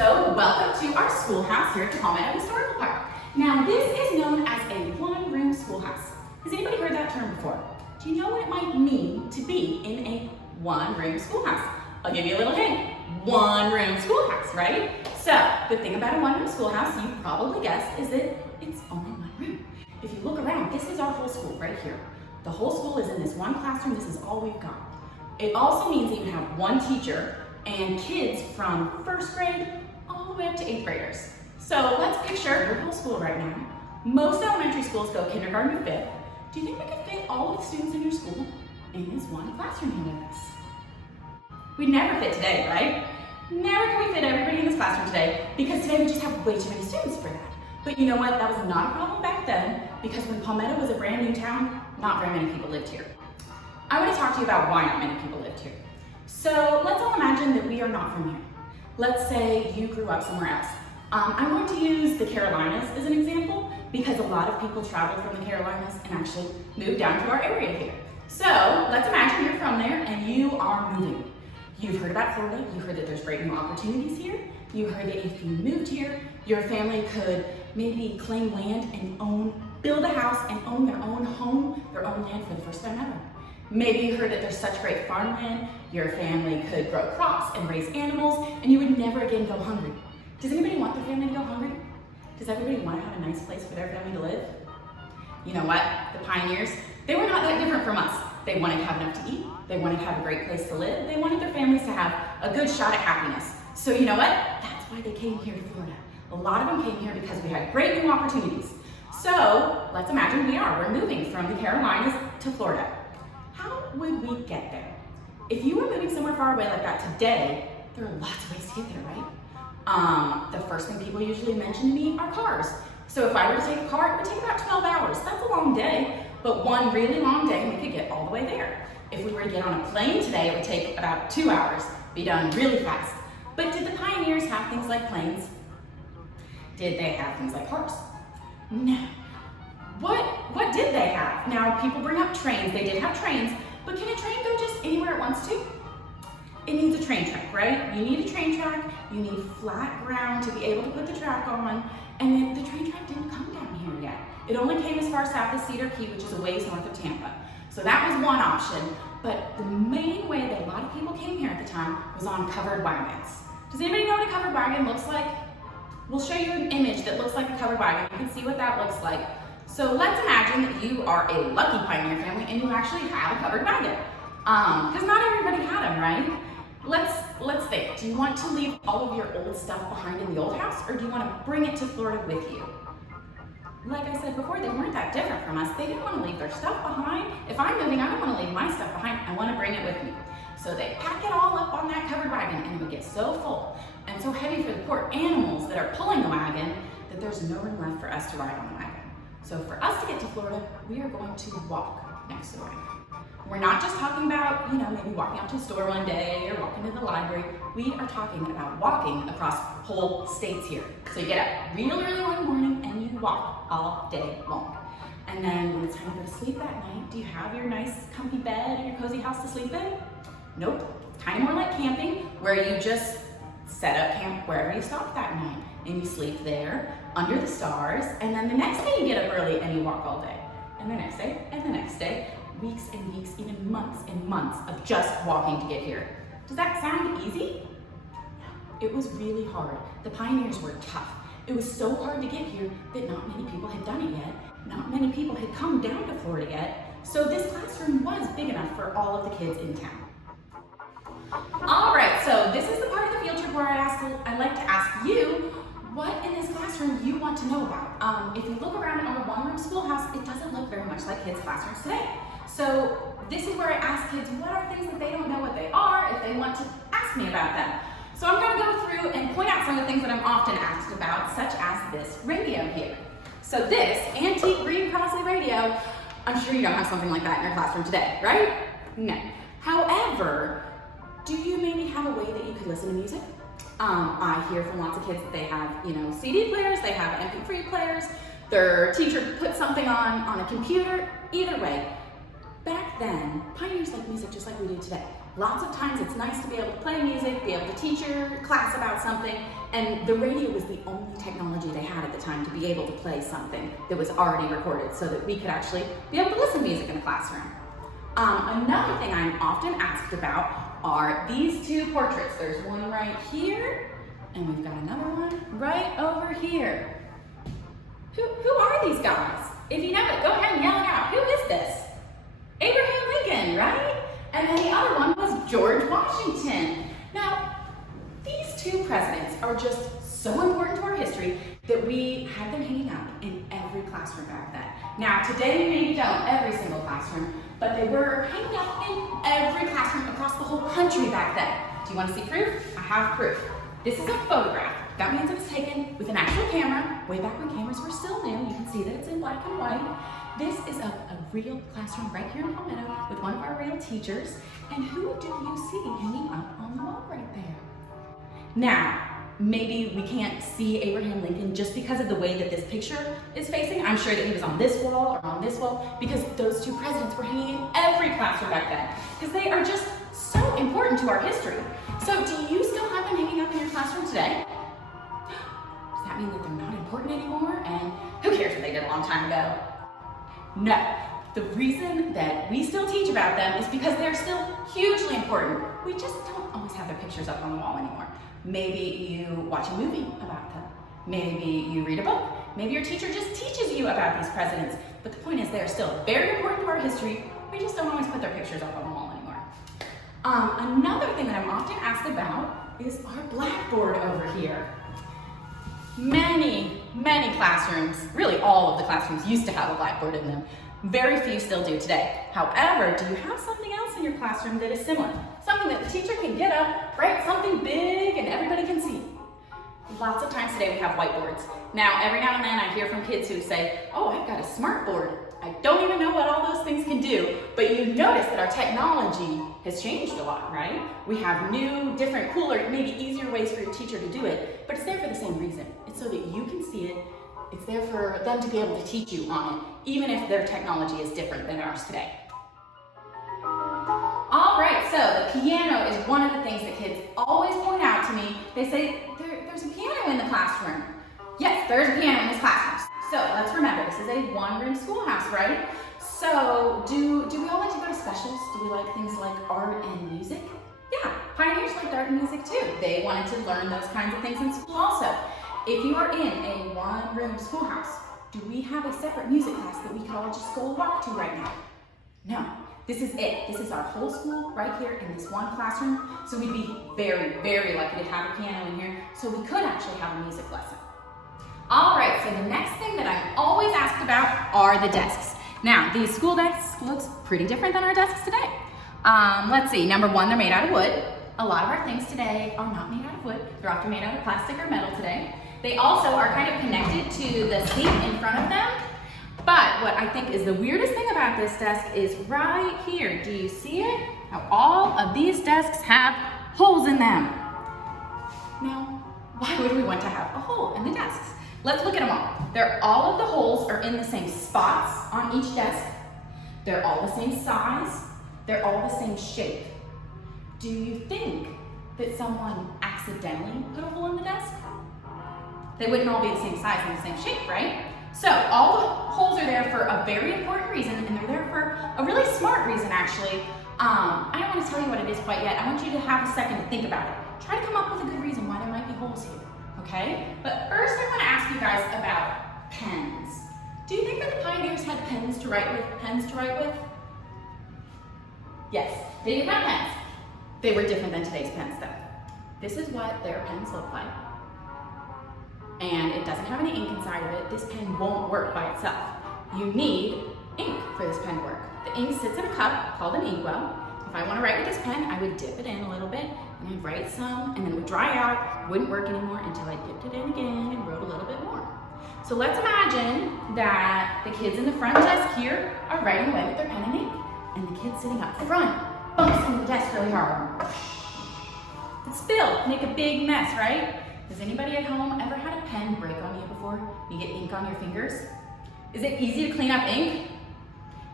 So welcome to our schoolhouse here at the Palmetto Historical Park. Now this is known as a one-room schoolhouse. Has anybody heard that term before? Do you know what it might mean to be in a one-room schoolhouse? I'll give you a little hint. One-room schoolhouse, right? So the thing about a one-room schoolhouse, you probably guessed, is that it's only one room. If you look around, this is our whole school right here. The whole school is in this one classroom. This is all we've got. It also means that you have one teacher and kids from first grade all the way up to 8th graders. So let's picture your whole school right now. Most elementary schools go kindergarten to 5th. Do you think we could fit all of the students in your school in this one classroom here with us? We'd never fit today, right? Never can we fit everybody in this classroom today because today we just have way too many students for that. But you know what? That was not a problem back then because when Palmetto was a brand new town, not very many people lived here. I want to talk to you about why not many people lived here. So let's all imagine that we are not from here. Let's say you grew up somewhere else. I'm going to use the Carolinas as an example because a lot of people traveled from the Carolinas and actually moved down to our area here. So let's imagine you're from there and you are moving. You've heard about Florida, you heard that there's great new opportunities here. You heard that if you moved here, your family could maybe claim land and build a house and own their own home, their own land for the first time ever. Maybe you heard that there's such great farmland, your family could grow crops and raise animals, and you would never again go hungry. Does anybody want their family to go hungry? Does everybody want to have a nice place for their family to live? You know what? The pioneers, they were not that different from us. They wanted to have enough to eat, they wanted to have a great place to live, they wanted their families to have a good shot at happiness. So you know what? That's why they came here to Florida. A lot of them came here because we had great new opportunities. So let's imagine we're moving from the Carolinas to Florida. How would we get there? If you were moving somewhere far away like that today, there are lots of ways to get there, right? The first thing people usually mention to me are cars. So if I were to take a car, it would take about 12 hours. That's a long day, but one really long day and we could get all the way there. If we were to get on a plane today, it would take about 2 hours, be done really fast. But did the pioneers have things like planes? Did they have things like cars? No. What did they have? Now, people bring up trains. They did have trains, but can a train go just anywhere it wants to? It needs a train track, right? You need a train track, you need flat ground to be able to put the track on, and then the train track didn't come down here yet. It only came as far south as Cedar Key, which is a ways north of Tampa. So that was one option, but the main way that a lot of people came here at the time was on covered wagons. Does anybody know what a covered wagon looks like? We'll show you an image that looks like a covered wagon. You can see what that looks like. So let's imagine that you are a lucky pioneer family and you actually have a covered wagon. Because not everybody had them, right? Let's think. Do you want to leave all of your old stuff behind in the old house, or do you want to bring it to Florida with you? Like I said before, they weren't that different from us. They didn't want to leave their stuff behind. If I'm moving, I don't want to leave my stuff behind. I want to bring it with me. So they pack it all up on that covered wagon and it would get so full and so heavy for the poor animals that are pulling the wagon that there's no room left for us to ride on the wagon. So for us to get to Florida, we are going to walk next to the wagon. We're not just talking about, maybe walking out to a store one day or walking to the library. We are talking about walking across whole states here. So you get up real early one morning and you walk all day long. And then when it's time to go to sleep that night, do you have your nice comfy bed and your cozy house to sleep in? Nope. It's kind of more like camping, where you just set up camp wherever you stop that night and you sleep there under the stars, and then the next day you get up early and you walk all day, and the next day, and the next day, weeks and weeks, even months and months of just walking to get here. Does that sound easy? No, it was really hard. The pioneers were tough. It was so hard to get here that not many people had done it yet. Not many people had come down to Florida yet, so this classroom was big enough for all of the kids in town. All right, so this is the part of the field trip where I like to ask you what in this classroom you want to know about. If you look around our one-room schoolhouse, it doesn't look very much like kids' classrooms today. So this is where I ask kids what are things that they don't know what they are if they want to ask me about them. So I'm going to go through and point out some of the things that I'm often asked about, such as this radio here. So this antique green Crossley radio, I'm sure you don't have something like that in your classroom today, right? No. However, do you maybe have a way that you could listen to music? I hear from lots of kids that they have, CD players, they have MP3 players, their teacher put something on a computer. Either way, back then, pioneers liked music just like we do today. Lots of times it's nice to be able to play music, be able to teacher class about something, and the radio was the only technology they had at the time to be able to play something that was already recorded so that we could actually be able to listen to music in the classroom. Another thing I'm often asked about are these two portraits. There's one right here, and we've got another one right over here. Who are these guys? If you know it, go ahead and yell it out. Who is this? Abraham Lincoln, right? And then the other one was George Washington. Now, these two presidents are just so important to our history that we had them hanging up in every classroom back then. Now, today we maybe don't every single classroom, but they were hanging up in every classroom across the whole country back then. Do you want to see proof? I have proof. This is a photograph. That means it was taken with an actual camera, way back when cameras were still new. You can see that it's in black and white. This is a real classroom right here in Palmetto with one of our real teachers. And who do you see hanging up on the wall right there? Now, maybe we can't see Abraham Lincoln just because of the way that this picture is facing. I'm sure that he was on this wall or on this wall because those two presidents were hanging in every classroom back then because they are just so important to our history. So do you still have them hanging up in your classroom today? Does that mean that they're not important anymore? And who cares what they did a long time ago? No. The reason that we still teach about them is because they're still hugely important. We just don't always have their pictures up on the wall anymore. Maybe you watch a movie about them. Maybe you read a book. Maybe your teacher just teaches you about these presidents. But the point is they're still very important to our history. We just don't always put their pictures up on the wall anymore. Another thing that I'm often asked about is our blackboard over here. Many classrooms, really all of the classrooms used to have a blackboard in them. Very few still do today. However, do you have something else in your classroom that is similar? Something that the teacher can get up, write something big, and everybody can see. Lots of times today we have whiteboards. Now, every now and then I hear from kids who say, oh, I've got a smart board. I don't even know what all those things can do, but you notice that our technology has changed a lot, right? We have new, different, cooler, maybe easier ways for your teacher to do it, but it's there for the same reason. It's so that you can see it. It's there for them to be able to teach you on it, even if their technology is different than ours today. All right, so the piano is one of the things that kids always point out to me. They say, there's a piano in the classroom. Yes, there's a piano in this classroom. So let's remember, this is a one-room schoolhouse, right? So do we all like to go to specials? Do we like things like art and music? Yeah, pioneers liked art and music too. They wanted to learn those kinds of things in school also. If you are in a one-room schoolhouse, do we have a separate music class that we could all just go walk to right now? No, this is it. This is our whole school right here in this one classroom. So we'd be very lucky to have a piano in here so we could actually have a music lesson. All right, so the next thing that I'm always asked about are the desks. Now, these school desks looks pretty different than our desks today. Let's see, number one, they're made out of wood. A lot of our things today are not made out of wood. They're often made out of plastic or metal today. They also are kind of connected to the seat in front of them. But what I think is the weirdest thing about this desk is right here. Do you see it? Now, all of these desks have holes in them. Now, why would we want to have a hole in the desks? Let's look at them all. All of the holes are in the same spots on each desk. They're all the same size. They're all the same shape. Do you think that someone accidentally put a hole in the desk? They wouldn't all be the same size and the same shape, right? So all the holes are there for a very important reason, and they're there for a really smart reason, actually. I don't want to tell you what it is quite yet. I want you to have a second to think about it. Try to come up with a good reason why there might be holes here, okay? But first I want to ask you guys about pens. Do you think that the pioneers had pens to write with? Yes, they did have pens. They were different than today's pens, though. This is what their pens look like. And it doesn't have any ink inside of it. This pen won't work by itself. You need ink for this pen to work. The ink sits in a cup called an inkwell. If I want to write with this pen, I would dip it in a little bit, and I'd write some, and then it would dry out, wouldn't work anymore until I dipped it in again and wrote a little bit more. So let's imagine that the kids in the front desk here are writing away with their pen and ink, and the kid sitting up front bumps into the desk really hard. It spilled, make a big mess, right? Has anybody at home ever had a pen break on you before? You get ink on your fingers? Is it easy to clean up ink?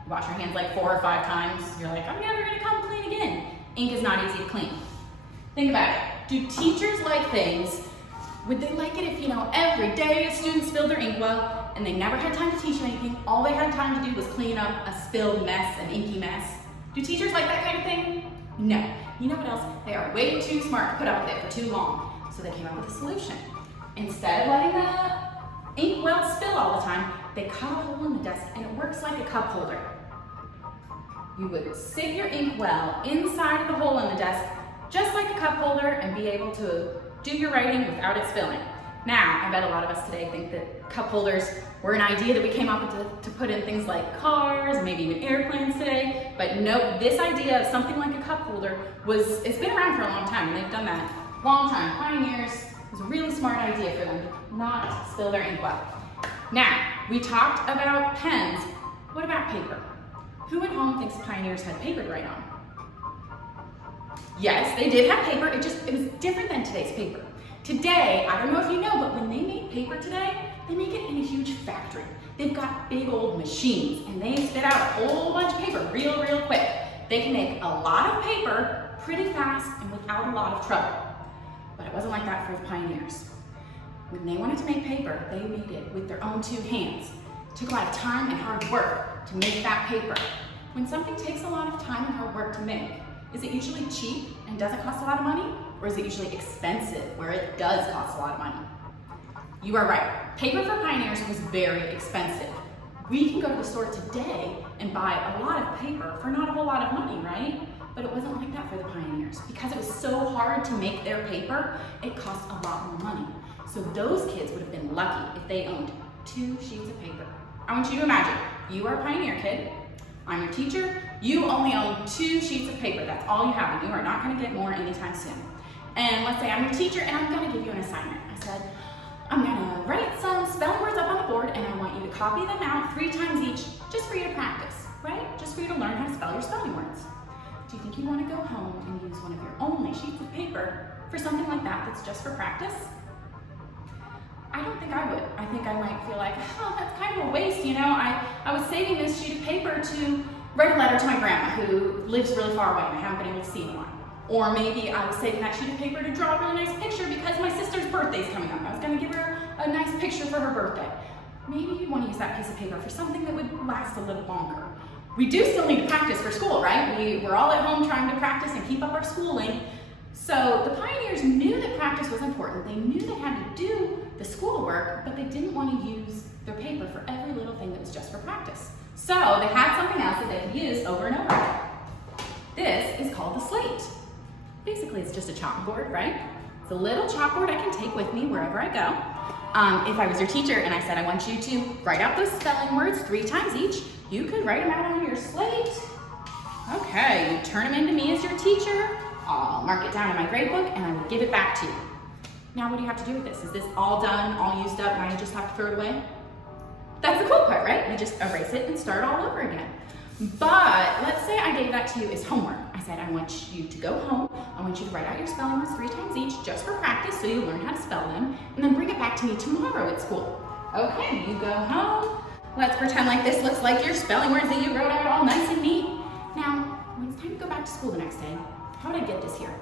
You wash your hands like 4 or 5 times. You're like, I'm never gonna come clean again. Ink is not easy to clean. Think about it. Do teachers like things? Would they like it if, every day students filled their inkwell and they never had time to teach you anything? All they had time to do was clean up a spilled mess, an inky mess. Do teachers like that kind of thing? No. You know what else? They are way too smart to put up with it for too long. So they came up with a solution. Instead of letting the inkwell spill all the time, they cut a hole in the desk and it works like a cup holder. You would sit your inkwell inside of the hole in the desk, just like a cup holder, and be able to do your writing without it spilling. Now, I bet a lot of us today think that cup holders were an idea that we came up with to put in things like cars, maybe even airplanes today. But no, this idea of something like a cup holder it's been around for a long time, and they've done that a long time. Pioneers, it was a really smart idea for them to not spill their inkwell. Now, we talked about pens. What about paper? Who at home thinks pioneers had paper to write on? Yes, they did have paper, it was different than today's paper. Today, I don't know if you know, but when they make paper today, they make it in a huge factory. They've got big old machines and they spit out a whole bunch of paper real quick. They can make a lot of paper pretty fast and without a lot of trouble. But it wasn't like that for the pioneers. When they wanted to make paper, they made it with their own two hands. It took a lot of time and hard work to make that paper. When something takes a lot of time and hard work to make, is it usually cheap and doesn't cost a lot of money? Or is it usually expensive where it does cost a lot of money? You are right. Paper for pioneers was very expensive. We can go to the store today and buy a lot of paper for not a whole lot of money, right? But it wasn't like that for the pioneers. Because it was so hard to make their paper, it cost a lot more money. So those kids would have been lucky if they owned 2 sheets of paper. I want you to imagine, you are a pioneer kid, I'm your teacher, you only own 2 sheets of paper. That's all you have, and you are not going to get more anytime soon. And let's say I'm your teacher and I'm going to give you an assignment. I said, I'm going to write some spelling words up on the board and I want you to copy them out 3 times each just for you to practice, right? Just for you to learn how to spell your spelling words. Do you think you want to go home and use one of your only sheets of paper for something like that that's just for practice? I don't think I would. I think I might feel like, oh, that's kind of a waste, I was saving this sheet of paper to write a letter to my grandma who lives really far away and I haven't been able to see anyone. Or maybe I was saving that sheet of paper to draw a really nice picture because my sister's birthday's coming up. I was going to give her a nice picture for her birthday. Maybe you want to use that piece of paper for something that would last a little longer. We do still need to practice for school, right? We're all at home trying to practice and keep up our schooling. So the pioneers knew that practice was important. They knew they had to do the schoolwork, but they didn't want to use their paper for every little thing that was just for practice. So they had something else that they could use over and over again. This is called the slate. Basically, it's just a chalkboard, right? It's a little chalkboard I can take with me wherever I go. If I was your teacher and I said I want you to write out those spelling words 3 times each, you could write them out on your slate. Okay, you turn them into me as your teacher. I'll mark it down in my grade book and I will give it back to you. Now what do you have to do with this? Is this all done, all used up, now you just have to throw it away? That's the cool part, right? You just erase it and start all over again. But let's say I gave that to you as homework. I said, I want you to go home. I want you to write out your spelling words 3 times each just for practice so you learn how to spell them, and then bring it back to me tomorrow at school. Okay, you go home. Let's pretend like this looks like your spelling words that you wrote out all nice and neat. Now, when it's time to go back to school the next day, how would I get this here?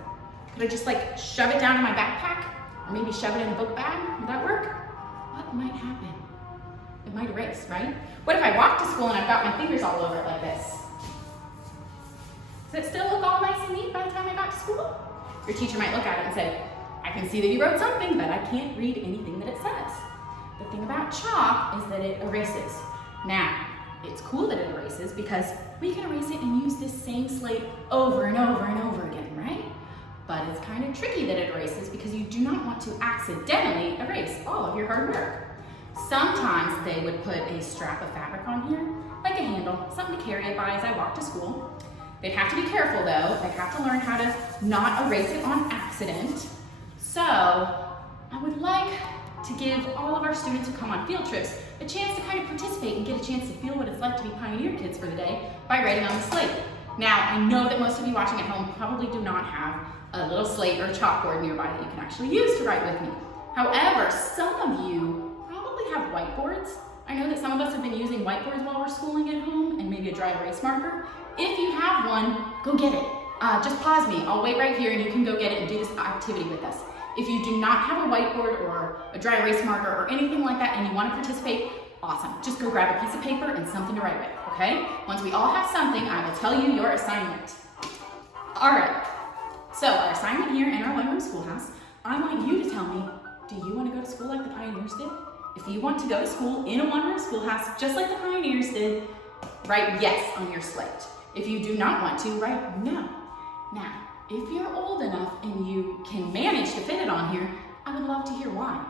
Could I just shove it down in my backpack? Or maybe shove it in a book bag? Would that work? What might happen? It might erase, right? What if I walk to school and I've got my fingers all over it like this? Does it still look all nice and neat by the time I got to school? Your teacher might look at it and say, I can see that you wrote something, but I can't read anything that it says. The thing about chalk is that it erases. Now, it's cool that it erases because we can erase it and use this same slate over and over and over again, right? But it's kind of tricky that it erases because you do not want to accidentally erase all of your hard work. Sometimes they would put a strap of fabric on here, like a handle, something to carry it by as I walk to school. They'd have to be careful though. They'd have to learn how to not erase it on accident. So I would like to give all of our students who come on field trips a chance to kind of participate and get a chance to feel what it's like to be pioneer kids for the day by writing on the slate. Now, I know that most of you watching at home probably do not have a little slate or a chalkboard nearby that you can actually use to write with me. However, some of you probably have whiteboards. I know that some of us have been using whiteboards while we're schooling at home and maybe a dry erase marker. If you have one, go get it. just pause me. I'll wait right here and you can go get it and do this activity with us. If you do not have a whiteboard or a dry erase marker or anything like that and you want to participate, awesome. Just go grab a piece of paper and something to write with, okay? Once we all have something, I will tell you your assignment. All right, so our assignment here in our one-room schoolhouse, I want you to tell me, do you want to go to school like the pioneers did? If you want to go to school in a one-room schoolhouse, just like the pioneers did, write yes on your slate. If you do not want to, write no. Now, if you're old enough and you can manage to fit it on here, I would love to hear why.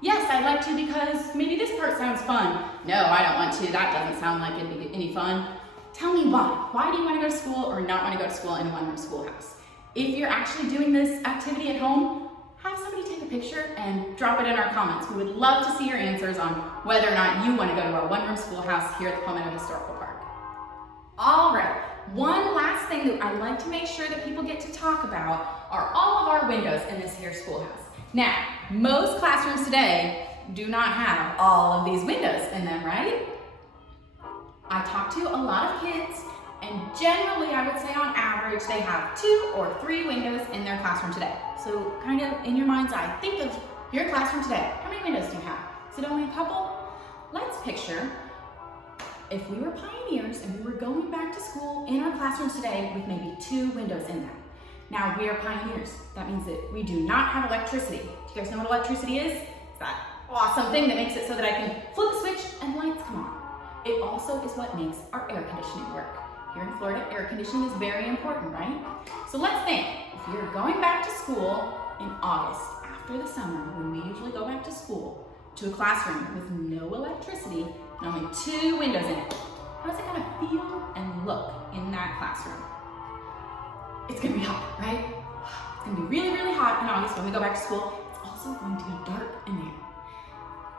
Yes, I'd like to because maybe this part sounds fun. No, I don't want to. That doesn't sound like it'd be any fun. Tell me why. Why do you want to go to school or not want to go to school in a one-room schoolhouse? If you're actually doing this activity at home, have somebody take a picture and drop it in our comments. We would love to see your answers on whether or not you want to go to our one-room schoolhouse here at the Palmetto Historical Park. All right, one last thing that I'd like to make sure that people get to talk about are all of our windows in this here schoolhouse. Now, most classrooms today do not have all of these windows in them, right? I talked to a lot of kids, and generally I would say on average they have 2 or 3 windows in their classroom today. So kind of in your mind's eye, think of your classroom today. How many windows do you have? Is it only a couple? Let's picture if we were pioneers and we were going back to school in our classrooms today with maybe 2 windows in them. Now we are pioneers. That means that we do not have electricity. Do you guys know what electricity is? It's that awesome thing that makes it so that I can flip a switch and lights come on. It also is what makes our air conditioning work. Here in Florida, air conditioning is very important, right? So let's think, if you're going back to school in August, after the summer, when we usually go back to school, to a classroom with no electricity and only 2 windows in it, how's it gonna feel and look in that classroom? It's gonna be hot, right? It's gonna be really, really hot in August when we go back to school. It's also going to be dark in there.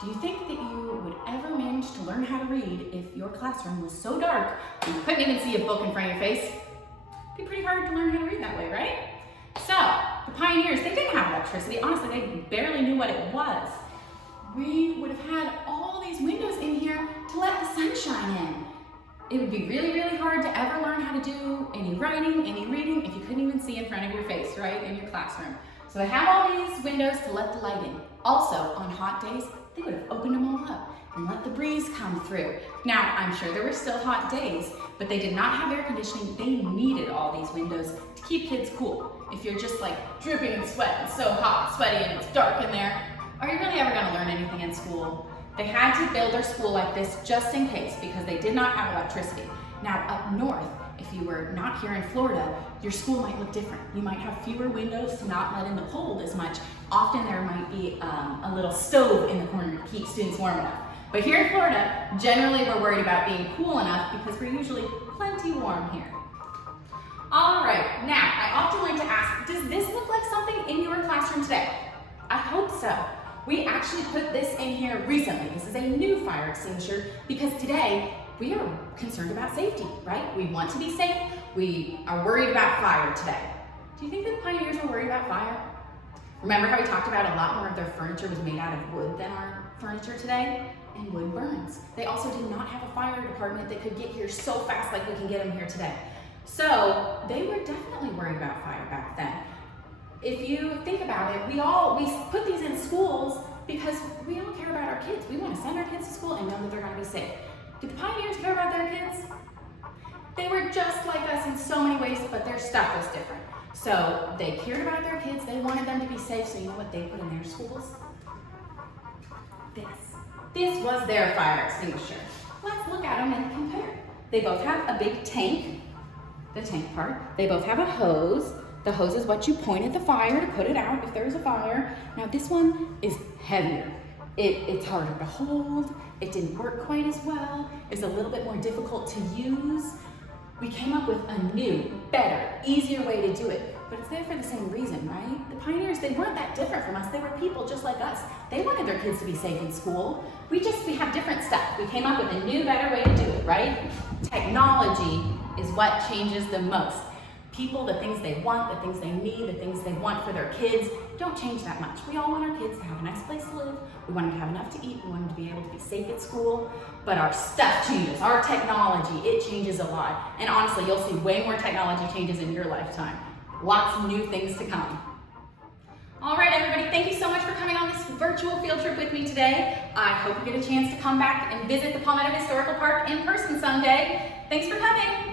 Do you think that you would ever manage to learn how to read if your classroom was so dark and you couldn't even see a book in front of your face? It'd be pretty hard to learn how to read that way, right? So, the pioneers, they didn't have electricity. Honestly, they barely knew what it was. We would have had all these windows in here to let the sun shine in. It would be really, really hard to ever learn how to do any writing, any reading, if you couldn't even see in front of your face, right, in your classroom. So they have all these windows to let the light in. Also, on hot days, they would have opened them all up and let the breeze come through. Now, I'm sure there were still hot days, but they did not have air conditioning. They needed all these windows to keep kids cool. If you're just like dripping in sweat and so hot and sweaty and it's dark in there, are you really ever gonna learn anything in school? They had to build their school like this just in case because they did not have electricity. Now, up north, if you were not here in Florida, your school might look different. You might have fewer windows to not let in the cold as much. Often there might be a little stove in the corner to keep students warm enough. But here in Florida, generally we're worried about being cool enough because we're usually plenty warm here. All right, now I often like to ask, does this look like something in your classroom today? I hope so. We actually put this in here recently. This is a new fire extinguisher because today we are concerned about safety, right? We want to be safe. We are worried about fire today. Do you think that the pioneers were worried about fire? Remember how we talked about a lot more of their furniture was made out of wood than our furniture today? And wood burns. They also did not have a fire department that could get here so fast like we can get them here today. So they were definitely worried about fire back then. If you think about it, we put these in schools because we all care about our kids. We want to send our kids to school and know that they're going to be safe. Did the pioneers care about their kids? They were just like us in so many ways, but their stuff was different. So they cared about their kids. They wanted them to be safe. So you know what they put in their schools? This was their fire extinguisher. Let's look at them and compare. They both have a big tank, the tank part. They both have a hose. The hose is what you point at the fire to put it out if there's a fire. Now this one is heavier. It's harder to hold. It didn't work quite as well. It's a little bit more difficult to use. We came up with a new, better, easier way to do it, but it's there for the same reason, right? The pioneers, they weren't that different from us. They were people just like us. They wanted their kids to be safe in school. We have different stuff. We came up with a new, better way to do it, right? Technology is what changes the most. people, the things they want, the things they need, the things they want for their kids don't change that much. We all want our kids to have a nice place to live. We want them to have enough to eat. We want them to be able to be safe at school. But our stuff changes, our technology, it changes a lot. And honestly, you'll see way more technology changes in your lifetime. Lots of new things to come. All right, everybody, thank you so much for coming on this virtual field trip with me today. I hope you get a chance to come back and visit the Palmetto Historical Park in person someday. Thanks for coming.